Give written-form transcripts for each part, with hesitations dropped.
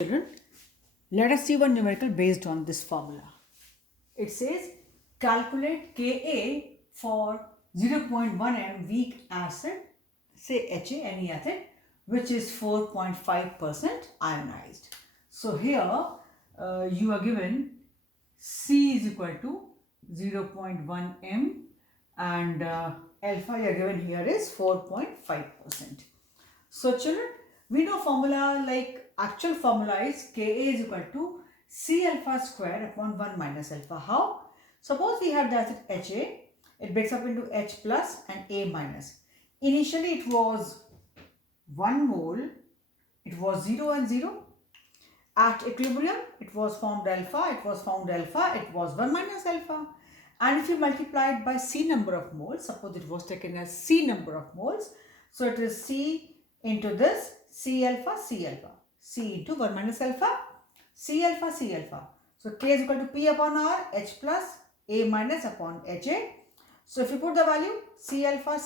Children, let us see one numerical based on this formula. It says calculate Ka for 0.1 m weak acid, say Ha, any acid, which is 4.5% ionized. So here you are given C is equal to 0.1 m and alpha you are given here is 4.5%. So children, we know formula like actual formula is Ka is equal to C alpha square upon 1 minus alpha. How? Suppose we have the acid Ha, it breaks up into H plus and A minus. Initially it was 1 mole, it was 0 and 0. At equilibrium, it was found alpha, it was 1 minus alpha. And if you multiply it by C number of moles, suppose it was taken as C number of moles, so it is C into this C alpha, C into 1 minus alpha, C alpha, C alpha. So K is equal to P upon R, H plus A minus upon HA. So if you put the value C alpha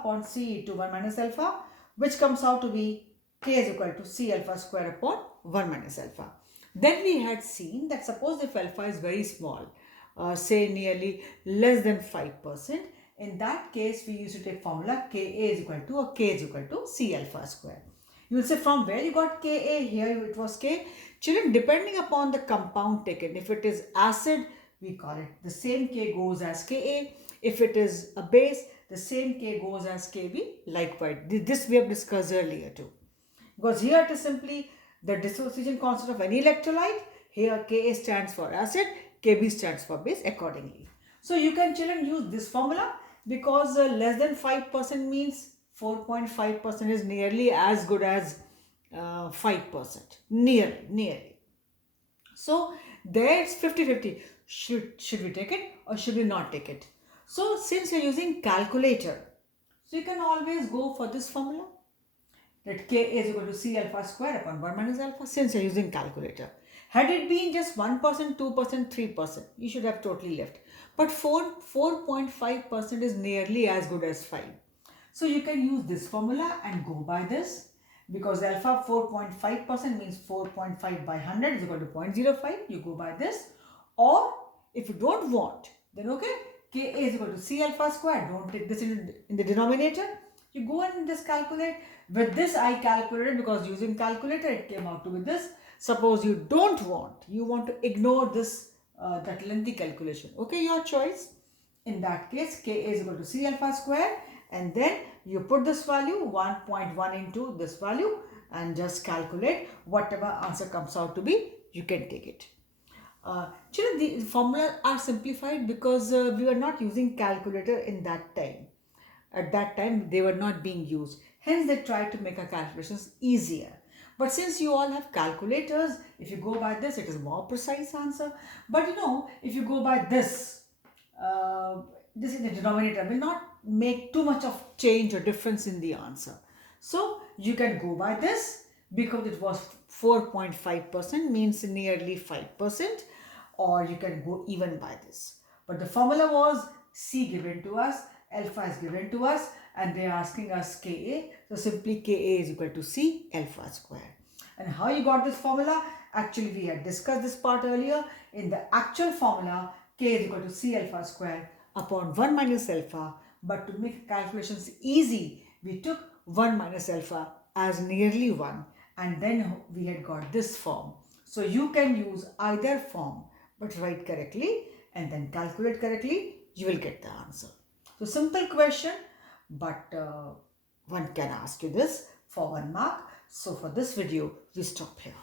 upon C into 1 minus alpha, which comes out to be K is equal to C alpha square upon 1 minus alpha. Then we had seen that suppose if alpha is very small, say nearly less than 5%, in that case we used to take formula Ka is equal to or K is equal to C alpha square. You will say from where you got Ka, here it was K. Children, depending upon the compound taken, if it is acid, we call it the same K goes as Ka. If it is a base, the same K goes as Kb. Likewise, this we have discussed earlier too. Because here it is simply the dissociation constant of any electrolyte. Here Ka stands for acid, Kb stands for base accordingly. So you can children use this formula because less than 5% means 4.5% is nearly as good as 5%. Nearly. So there it's 50-50. Should we take it or should we not take it? So since you're using calculator, so you can always go for this formula, that K is equal to C alpha square upon 1 minus alpha, since you're using calculator. Had it been just 1%, 2%, 3%, you should have totally left. But 4.5% is nearly as good as 5. So you can use this formula and go by this, because alpha 4.5% means 4.5 by 100 is equal to 0.05. You go by this. Or if you don't want, then okay, Ka is equal to C alpha square. Don't take this in the denominator. You go and just calculate. With this I calculated because using calculator it came out to be this. Suppose you don't want, you want to ignore this that lengthy calculation. Okay, your choice. In that case, Ka is equal to C alpha square, and then you put this value 1.1 into this value and just calculate whatever answer comes out to be, you can take it. Children, the formulas are simplified because we were not using calculator in that time. At that time, they were not being used. Hence, they tried to make our calculations easier. But since you all have calculators, if you go by this, it is a more precise answer. But you know, if you go by this, this in the denominator will not make too much of change or difference in the answer. So, you can go by this because it was 4.5% means nearly 5%, or you can go even by this. But the formula was C given to us, alpha is given to us, and they are asking us Ka. So simply Ka is equal to C alpha square. And how you got this formula? Actually, we had discussed this part earlier. In the actual formula, K is equal to C alpha square upon 1 minus alpha. But to make calculations easy, we took 1 minus alpha as nearly 1. And then we had got this form. So you can use either form, but write correctly and then calculate correctly, you will get the answer. So simple question, but one can ask you this for 1 mark. So for this video, we stop here.